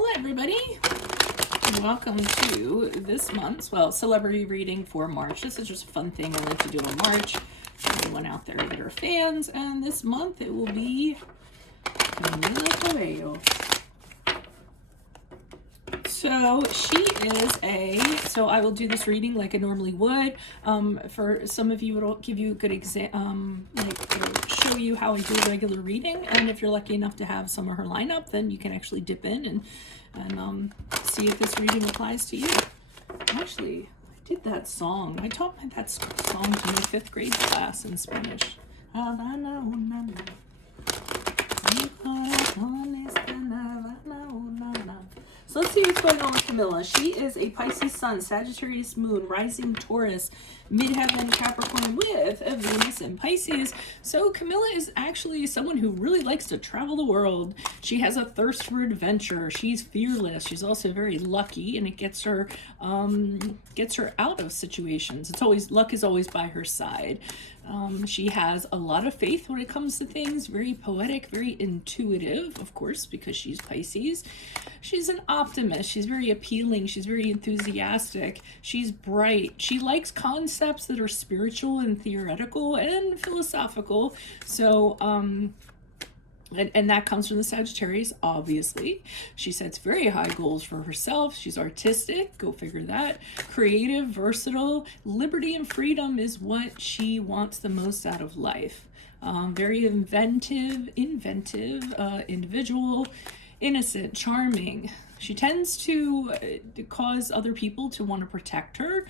Hello everybody, welcome to this month's, celebrity reading for March. This is just a fun thing I like to do in March for anyone out there that are fans, and this month it will be Camila Cabello. So so I will do this reading like I normally would. For some of you, it'll give you a good show you how I do a regular reading. And if you're lucky enough to have some of her lineup, then you can actually dip in and see if this reading applies to you. Actually, I did that song. I taught that song to my 5th grade class in Spanish. So let's see what's going on with Camila. She is a Pisces Sun, Sagittarius Moon, Rising Taurus, Midheaven Capricorn with a Venus in Pisces. So Camila is actually someone who really likes to travel the world. She has a thirst for adventure. She's fearless. She's also very lucky, and it gets her out of situations. Luck is always by her side. She has a lot of faith when it comes to things, very poetic, very intuitive, of course, because she's Pisces. She's an optimist. She's very appealing. She's very enthusiastic. She's bright. She likes concepts that are spiritual and theoretical and philosophical. So, and that comes from the Sagittarius, obviously. She sets very high goals for herself. She's artistic, go figure that. Creative, versatile. Liberty and freedom is what she wants the most out of life. Very inventive individual, innocent, charming. She tends to cause other people to want to protect her.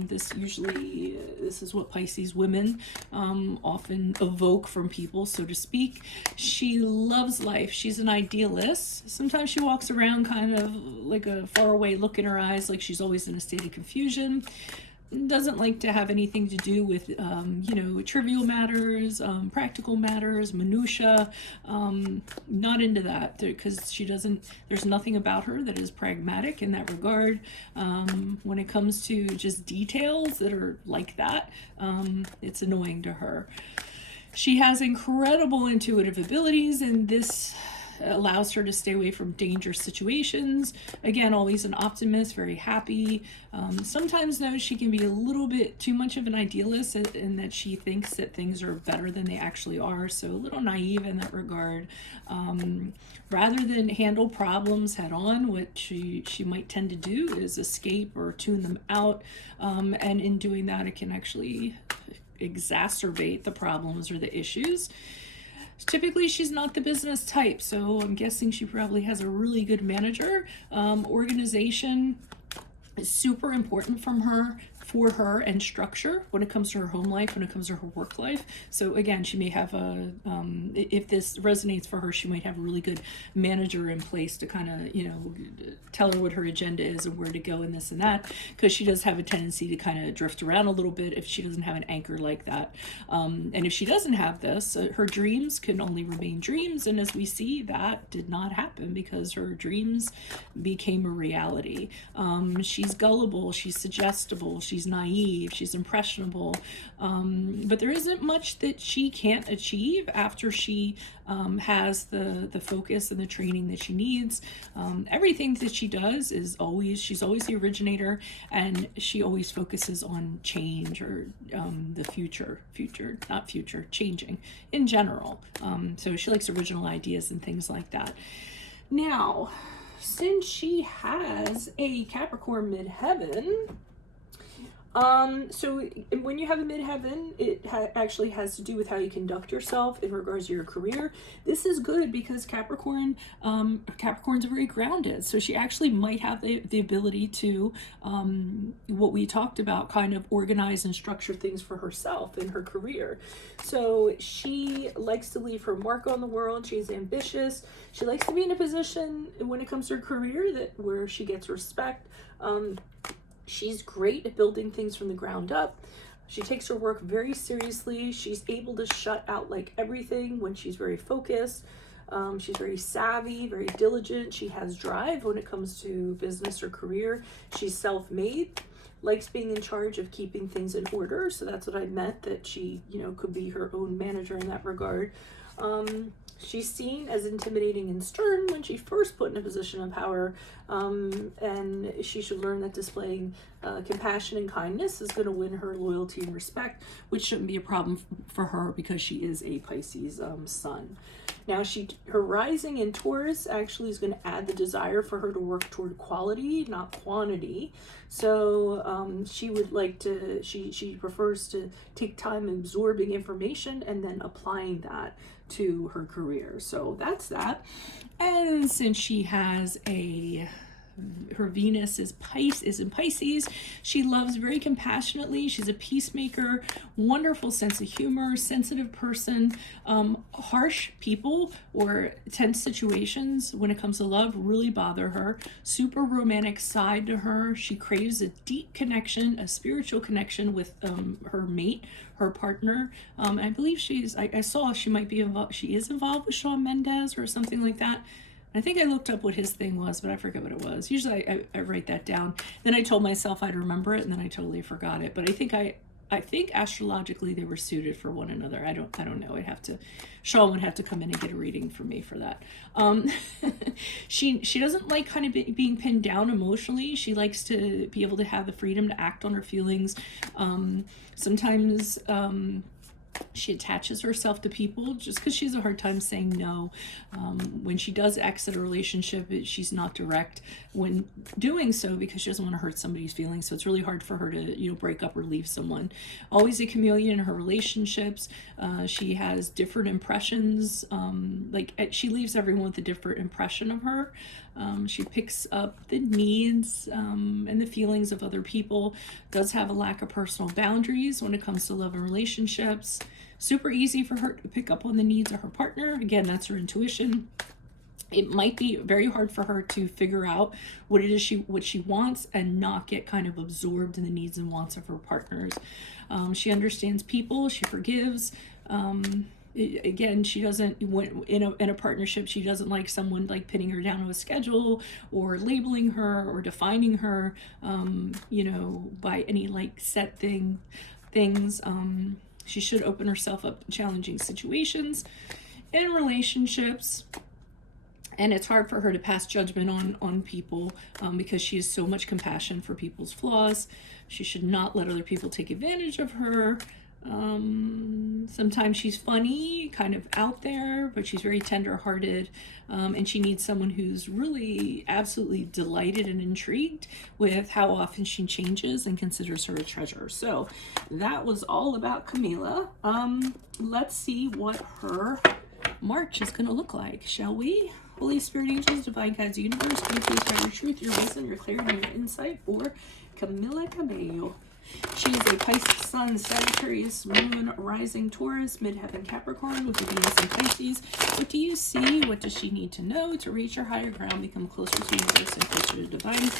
This is what Pisces women often evoke from people, so to speak. She loves life. She's an idealist. Sometimes she walks around kind of like a faraway look in her eyes, like she's always in a state of confusion. Doesn't like to have anything to do with, trivial matters, practical matters, minutia. Not into that, because there's nothing about her that is pragmatic in that regard. When it comes to just details that are like that, it's annoying to her. She has incredible intuitive abilities, and this allows her to stay away from dangerous situations. Again, always an optimist, very happy. Sometimes, though, she can be a little bit too much of an idealist in that she thinks that things are better than they actually are, so a little naive in that regard. Rather than handle problems head on, what she might tend to do is escape or tune them out, and in doing that, it can actually exacerbate the problems or the issues. Typically, she's not the business type, so I'm guessing she probably has a really good manager. Organization is super important for her, and structure when it comes to her home life, when it comes to her work life. So again, she may have if this resonates for her, she might have a really good manager in place to kind of, tell her what her agenda is and where to go and this and that, because she does have a tendency to kind of drift around a little bit if she doesn't have an anchor like that. And if she doesn't have this, her dreams can only remain dreams. And as we see, that did not happen because her dreams became a reality. She's gullible, she's suggestible, she's naive, she's impressionable, but there isn't much that she can't achieve after she has the focus and the training that she needs. Everything that she does she's always the originator, and she always focuses on change or changing in general. So she likes original ideas and things like that. Now, since she has a Capricorn midheaven, so when you have a midheaven, it actually has to do with how you conduct yourself in regards to your career. This is good because Capricorn's very grounded. So she actually might have the ability to, what we talked about, kind of organize and structure things for herself in her career. So she likes to leave her mark on the world. She's ambitious. She likes to be in a position when it comes to her career where she gets respect. She's great at building things from the ground up. She takes her work very seriously. She's able to shut out like everything when she's very focused. She's very savvy, very diligent. She has drive when it comes to business or career. She's self-made, likes being in charge of keeping things in order. So that's what I meant, that she, could be her own manager in that regard. She's seen as intimidating and stern when she's first put in a position of power, and she should learn that displaying compassion and kindness is going to win her loyalty and respect, which shouldn't be a problem for her because she is a Pisces sun. Now, her rising in Taurus actually is going to add the desire for her to work toward quality, not quantity. So she would like to, she prefers to take time absorbing information and then applying that to her career. So that's that. And since she has her Venus is in Pisces. She loves very compassionately. She's a peacemaker, wonderful sense of humor, sensitive person. Harsh people or tense situations when it comes to love really bother her. Super romantic side to her. She craves a deep connection, a spiritual connection with her mate, her partner. I believe I saw she might be involved. She is involved with Shawn Mendes or something like that. I think I looked up what his thing was, but I forget what it was. Usually I write that down. Then I told myself I'd remember it, and then I totally forgot it. But I think astrologically they were suited for one another. I don't know. Shawn would have to come in and get a reading from me for that. She doesn't like kind of being pinned down emotionally. She likes to be able to have the freedom to act on her feelings. Sometimes she attaches herself to people just because she has a hard time saying no. When she does exit a relationship, she's not direct when doing so because she doesn't want to hurt somebody's feelings. So it's really hard for her to, break up or leave someone. Always a chameleon in her relationships. She has different impressions. She leaves everyone with a different impression of her. She picks up the needs and the feelings of other people. Does have a lack of personal boundaries when it comes to love and relationships. Super easy for her to pick up on the needs of her partner. Again, that's her intuition. It might be very hard for her to figure out what she wants and not get kind of absorbed in the needs and wants of her partners. She understands people. She forgives. Again, she doesn't, in a partnership, she doesn't like someone like pinning her down to a schedule or labeling her or defining her, by any like set things. She should open herself up to challenging situations in relationships. And it's hard for her to pass judgment on people because she has so much compassion for people's flaws. She should not let other people take advantage of her. Sometimes she's funny, kind of out there, but she's very tender-hearted, and she needs someone who's really absolutely delighted and intrigued with how often she changes and considers her a treasure. So that was all about Camila. Let's see what her March is going to look like, shall we? Holy Spirit, angels, divine guides, universe, please guide your truth, your wisdom, your clarity, and your insight for Camila Cabello. She is a Pisces Sun, Sagittarius, Moon, Rising Taurus, Midheaven Capricorn with a Venus in Pisces. What do you see? What does she need to know to reach her higher ground, become closer to the universe and closer to divine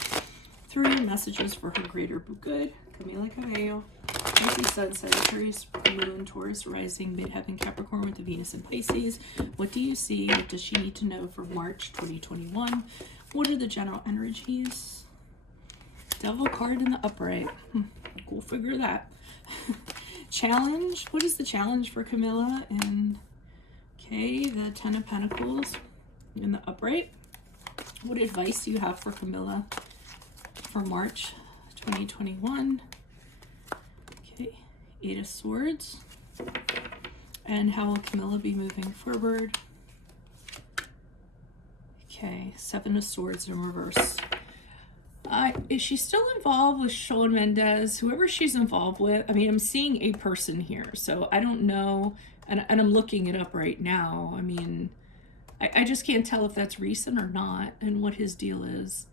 through messages for her greater good? Camila Cabello. Pisces Sun, Sagittarius, Moon, Taurus, Rising, Midheaven Capricorn with the Venus in Pisces. What do you see? What does she need to know for March 2021? What are the general energies? Devil card in the upright. Go figure that. Challenge. What is the challenge for Camila? And the Ten of Pentacles in the upright. What advice do you have for Camila for March 2021? Eight of Swords. And how will Camila be moving forward? Seven of Swords in reverse. Is she still involved with Shawn Mendes? Whoever she's involved with, I'm seeing a person here, so I don't know, and I'm looking it up right now. I just can't tell if that's recent or not, and what his deal is.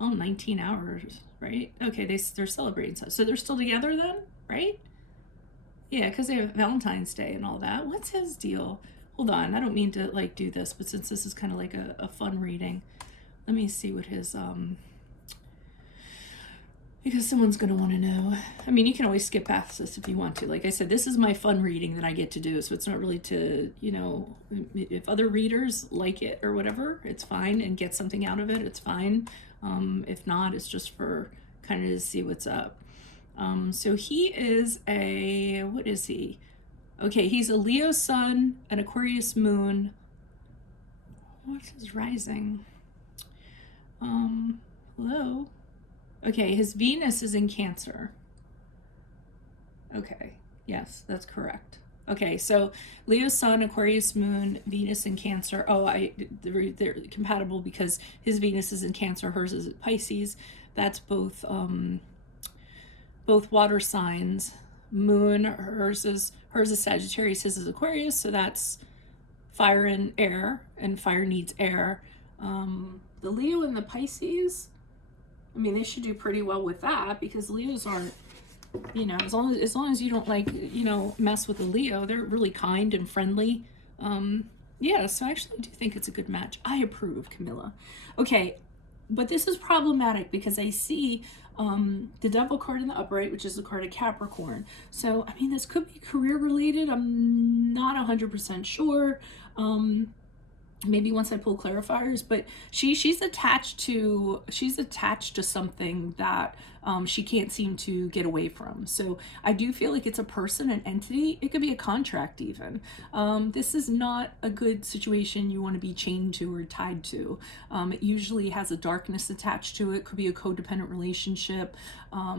19 hours, right? Okay, they're celebrating stuff. So they're still together then, right? Yeah, because they have Valentine's Day and all that. What's his deal? Hold on, I don't mean to do this, but since this is kind of like a fun reading, let me see what his, because someone's going to want to know. You can always skip past this if you want to. Like I said, this is my fun reading that I get to do, so it's not really to, if other readers like it or whatever, it's fine, and get something out of it, it's fine. If not, it's just for kind of to see what's up. So he is what is he? Okay, he's a Leo sun, an Aquarius moon. What's his rising? Hello? Okay, his Venus is in Cancer. Okay, yes, that's correct. Okay, so Leo sun, Aquarius moon, Venus in Cancer. Oh, they're compatible because his Venus is in Cancer, hers is at Pisces. That's both water signs. Moon, hers is Sagittarius, his is Aquarius, so that's fire and air, and fire needs air. The Leo and the Pisces, I mean, they should do pretty well with that because Leos aren't, as long as you don't mess with a Leo, they're really kind and friendly. Yeah, so I actually do think it's a good match. I approve, Camilla. Okay, but this is problematic because I see the Devil card in the upright, which is the card of Capricorn. So, I mean, this could be career related. I'm not 100% sure. Maybe once I pull clarifiers, but she's attached to something that she can't seem to get away from. So I do feel like it's a person, an entity. It could be a contract even. This is not a good situation you want to be chained to or tied to. It usually has a darkness attached to it. Could be a codependent relationship. I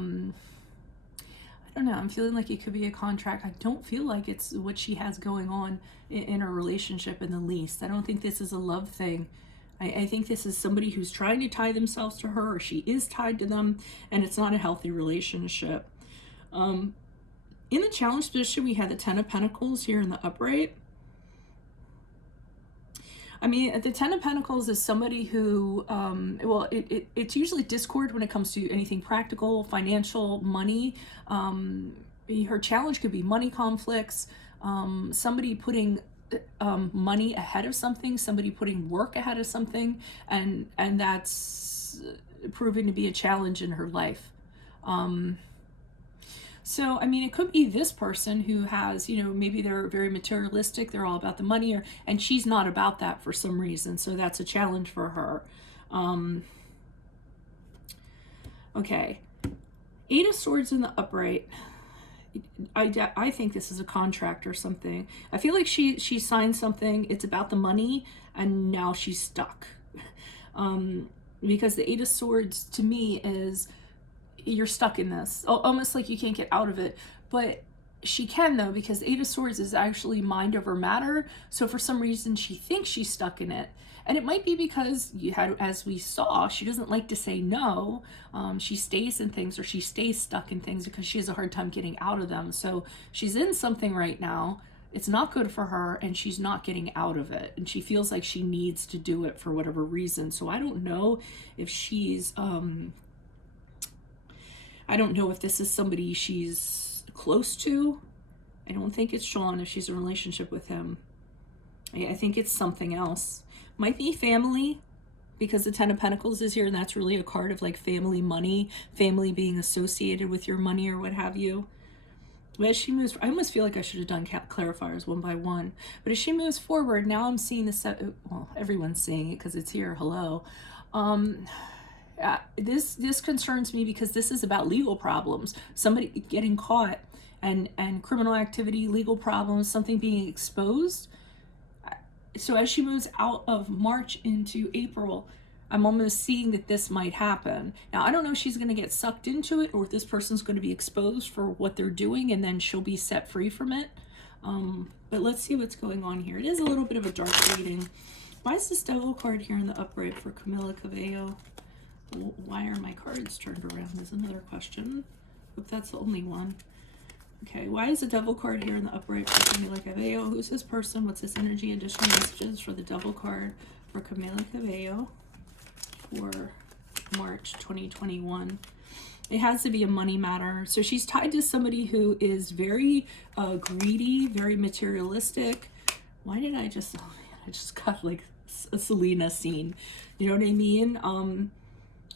don't know. I'm feeling like it could be a contract. I don't feel like it's what she has going on in her relationship in the least. I don't think this is a love thing. I think this is somebody who's trying to tie themselves to her, or she is tied to them, and it's not a healthy relationship. In the challenge position, we had the Ten of Pentacles here in the upright. I mean, the Ten of Pentacles is somebody who, it's usually discord when it comes to anything practical, financial, money. Her challenge could be money conflicts, somebody putting money ahead of something, somebody putting work ahead of something, and that's proving to be a challenge in her life. So, I mean, it could be this person who has, maybe they're very materialistic, they're all about the money, and she's not about that for some reason. So that's a challenge for her. Okay. Eight of Swords in the upright. I think this is a contract or something. I feel like she signed something. It's about the money, and now she's stuck. Because the Eight of Swords to me is, you're stuck in this, almost like you can't get out of it. But she can, though, because Eight of Swords is actually mind over matter. So for some reason she thinks she's stuck in it, and it might be because as we saw, she doesn't like to say no. She stays in things, or she stays stuck in things because she has a hard time getting out of them. So she's in something right now, it's not good for her, and she's not getting out of it, and she feels like she needs to do it for whatever reason. So I don't know if she's I don't know if this is somebody she's close to. I don't think it's Sean if she's in a relationship with him. I think it's something else. Might be family, because the Ten of Pentacles is here, and that's really a card of like family, money, family being associated with your money or what have you. But as she moves, I almost feel like I should have done clarifiers one by one. But as she moves forward, now I'm seeing well, everyone's seeing it because it's here. Hello. This concerns me because this is about legal problems, somebody getting caught, and criminal activity, legal problems, something being exposed. So as she moves out of March into April, I'm almost seeing that this might happen. Now, I don't know if she's going to get sucked into it, or if this person's going to be exposed for what they're doing, and then she'll be set free from it. But let's see what's going on here. It is a little bit of a dark reading. Why is this Devil card here in the upright for Camila Cabello? Why are my cards turned around is another question. Hope that's the only one. Okay, why is the Devil card here in the upright for Camila Cabello? Who's this person? What's this energy? Additional messages for the Devil card for Camila Cabello for March 2021. It has to be a money matter. So she's tied to somebody who is very greedy, very materialistic. Why did I just got like a Selena scene. You know what I mean?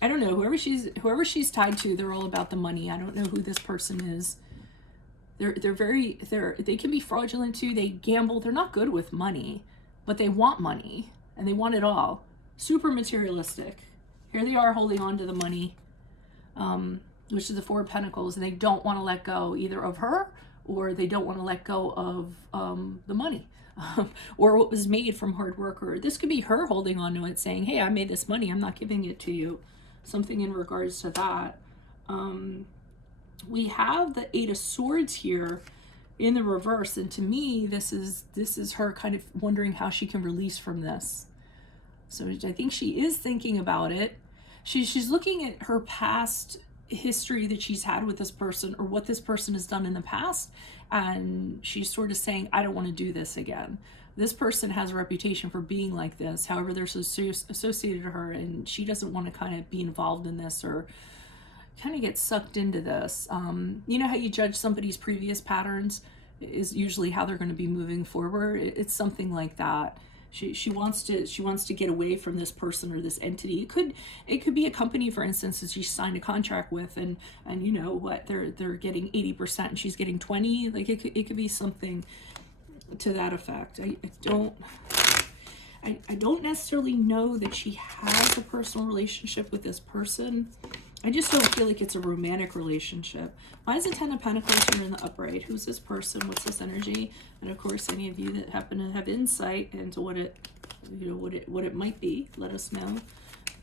I don't know, whoever she's tied to, they're all about the money. I don't know who this person is. They can be fraudulent too. They gamble. They're not good with money, but they want money, and they want it all. Super materialistic. Here they are holding on to the money, which is the Four of Pentacles, and they don't want to let go either of her or they don't want to let go of the money. Or what was made from hard work, or this could be her holding on to it saying, hey, I made this money, I'm not giving it to you. Something in regards to that. We have the Eight of Swords here in the reverse, and to me this is her kind of wondering how she can release from this. So I think she is thinking about it. She's looking at her past history that she's had with this person, or what this person has done in the past, and she's sort of saying, I don't want to do this again. This person has a reputation for being like this, however they're associated to her, and she doesn't want to kind of be involved in this or kind of get sucked into this. You know how you judge somebody's previous patterns is usually how they're going to be moving forward. It's something like that. She wants to get away from this person or this entity. It could be a company, for instance, that she signed a contract with, and you know what, they're getting 80% and she's getting 20. Like it could be something to that effect. I don't necessarily know that she has a personal relationship with this person. I just don't feel like it's a romantic relationship. Why is the Ten of Pentacles here in the upright? Who's this person? What's this energy? And of course, any of you that happen to have insight into what it might be, let us know.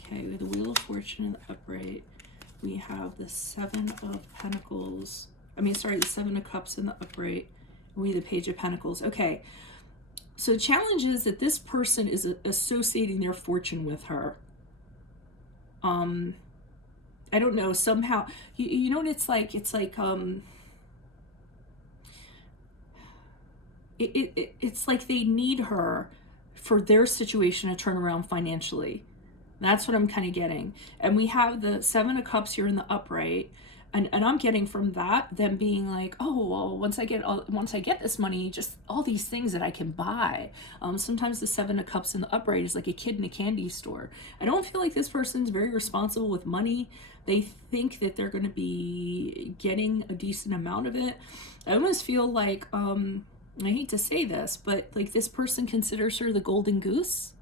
Okay, we have the Wheel of Fortune in the upright. We have the Seven of Pentacles. The Seven of Cups in the upright. We have the Page of Pentacles. Okay, so the challenge is that this person is associating their fortune with her. I don't know, somehow, you know what it's like? It's like, it's like they need her for their situation to turn around financially. That's what I'm kind of getting. And we have the Seven of Cups here in the upright. And I'm getting from that, them being like, oh, well, once I get this money, just all these things that I can buy. Sometimes the Seven of Cups in the upright is like a kid in a candy store. I don't feel like this person's very responsible with money. They think that they're going to be getting a decent amount of it. I almost feel like, I hate to say this, but like this person considers her the golden goose.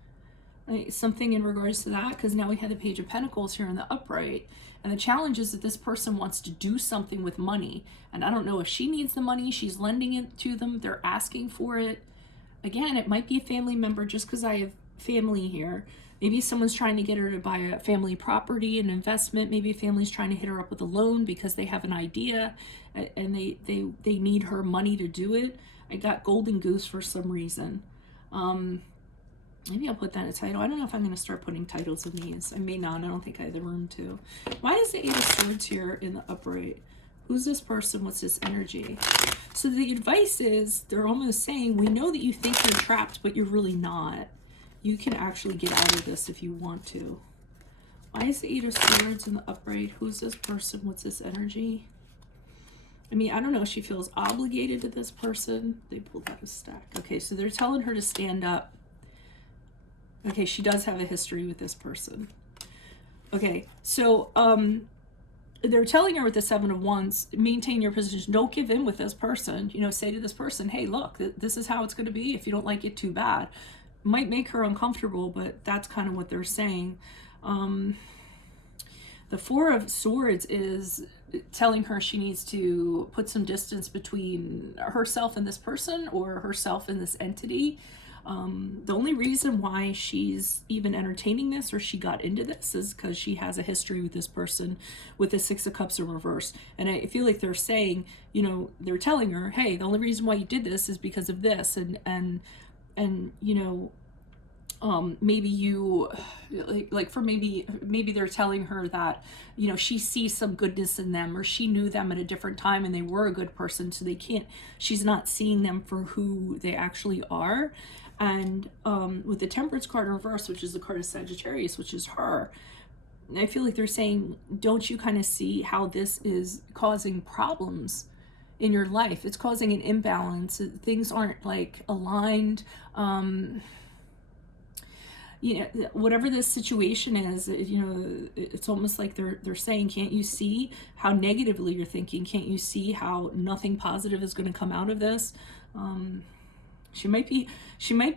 Like something in regards to that, because now we have the Page of Pentacles here in the upright. And the challenge is that this person wants to do something with money. And I don't know if she needs the money, she's lending it to them, they're asking for it. Again, it might be a family member, just because I have family here. Maybe someone's trying to get her to buy a family property, an investment. Maybe a family's trying to hit her up with a loan because they have an idea and they need her money to do it. I got Golden Goose for some reason. Maybe I'll put that in a title. I don't know if I'm going to start putting titles in these. I may not. I don't think I have the room to. Why is the Eight of Swords here in the upright? Who's this person? What's this energy? So the advice is, they're almost saying, we know that you think you're trapped, but you're really not. You can actually get out of this if you want to. Why is the Eight of Swords in the upright? Who's this person? What's this energy? I don't know. She feels obligated to this person. They pulled out a stack. Okay, so they're telling her to stand up. Okay, she does have a history with this person. Okay, so they're telling her with the Seven of Wands, maintain your position. Don't give in with this person. You know, say to this person, hey, look, this is how it's going to be. If you don't like it, too bad. Might make her uncomfortable, but that's kind of what they're saying. The Four of Swords is telling her she needs to put some distance between herself and this person, or herself and this entity. The only reason why she's even entertaining this, or she got into this, is because she has a history with this person with the Six of Cups in reverse. And I feel like they're saying, you know, they're telling her, hey, the only reason why you did this is because of this. And you know, maybe you maybe they're telling her that, you know, she sees some goodness in them, or she knew them at a different time and they were a good person, so she's not seeing them for who they actually are. And with the Temperance card in reverse, which is the card of Sagittarius, which is her, I feel like they're saying, don't you kind of see how this is causing problems in your life? It's causing an imbalance. Things aren't like aligned. You know, whatever this situation is, you know, it's almost like they're saying, can't you see how negatively you're thinking? Can't you see how nothing positive is going to come out of this? She might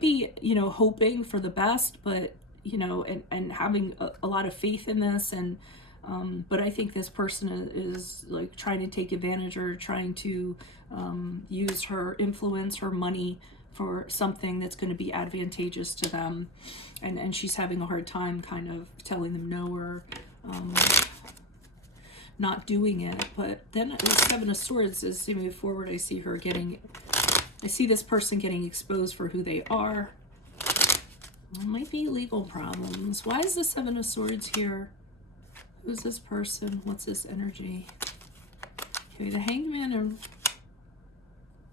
be, you know, hoping for the best, but, you know, and having a lot of faith in this, and But I think this person is like trying to take advantage or trying to use her influence, her money for something that's going to be advantageous to them. And she's having a hard time kind of telling them no, or not doing it. But then the Seven of Swords, as we move forward, I see this person getting exposed for who they are. It might be legal problems. Why is the Seven of Swords here? Who's this person? What's this energy? Okay, the Hangman and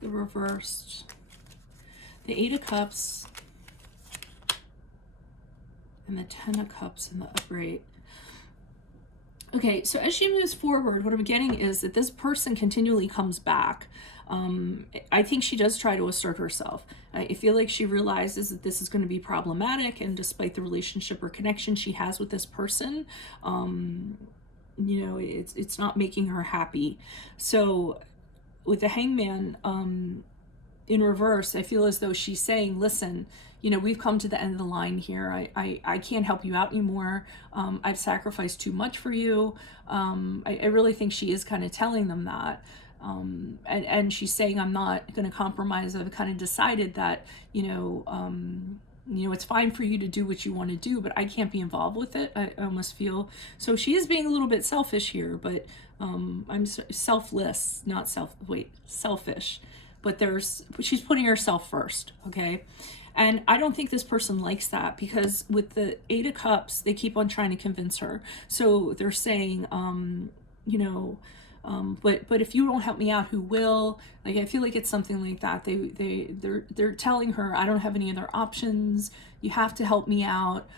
the reversed. The Eight of Cups and the Ten of Cups in the upright. Okay, so as she moves forward, what I'm getting is that this person continually comes back. I think she does try to assert herself. I feel like she realizes that this is going to be problematic, and despite the relationship or connection she has with this person, you know, it's not making her happy. So with the Hangman in reverse, I feel as though she's saying, listen, you know, we've come to the end of the line here. I can't help you out anymore. I've sacrificed too much for you. I really think she is kind of telling them that. And she's saying, I'm not going to compromise. I've kind of decided that, you know, it's fine for you to do what you want to do, but I can't be involved with it. I almost feel, so she is being a little bit selfish here, but I'm selfless, not selfish, but she's putting herself first. Okay. And I don't think this person likes that, because with the Eight of Cups, they keep on trying to convince her. So they're saying, you know, but if you don't help me out, who will? Like, I feel like it's something like that. They're telling her, I don't have any other options. You have to help me out.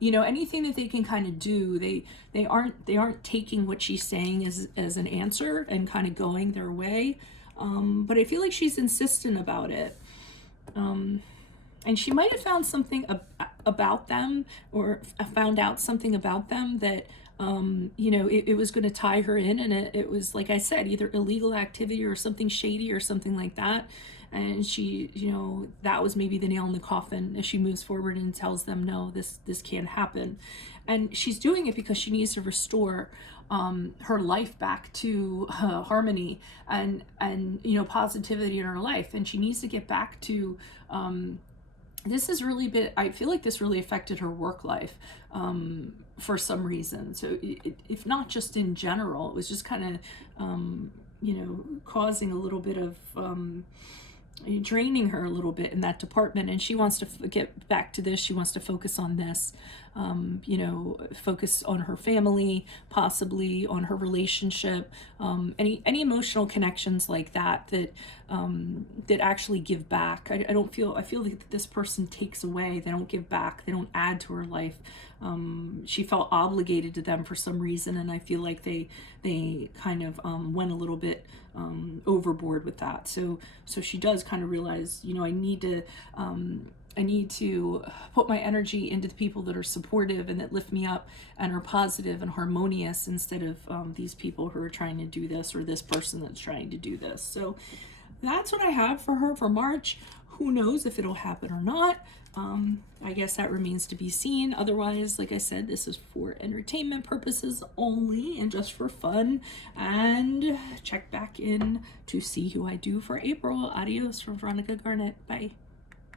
You know, anything that they can kind of do, they aren't taking what she's saying as an answer and kind of going their way. But I feel like she's insistent about it. And she might have found something about them, or found out something about them that, you know, it was going to tie her in. And it was, like I said, either illegal activity or something shady or something like that. And she, you know, that was maybe the nail in the coffin as she moves forward and tells them, no, this can't happen. And she's doing it because she needs to restore her life back to harmony and, you know, positivity in her life. And she needs to get back to, this has really been, I feel like this really affected her work life for some reason. So if not just in general, it was just kind of, you know, causing a little bit of, draining her a little bit in that department. And she wants to get back to this. She wants to focus on this, you know, focus on her family, possibly on her relationship, any emotional connections like that, that actually give back. I feel like this person takes away. They don't give back. They don't add to her life. She felt obligated to them for some reason, and I feel like they kind of went a little bit overboard with that. So she does kind of realize, you know, I need to put my energy into the people that are supportive and that lift me up and are positive and harmonious, instead of these people who are trying to do this, or this person that's trying to do this. So that's what I have for her for March. Who knows if it'll happen or not? I guess that remains to be seen. Otherwise, like I said, this is for entertainment purposes only and just for fun. And check back in to see who I do for April. Adios from Veronica Garnett. Bye.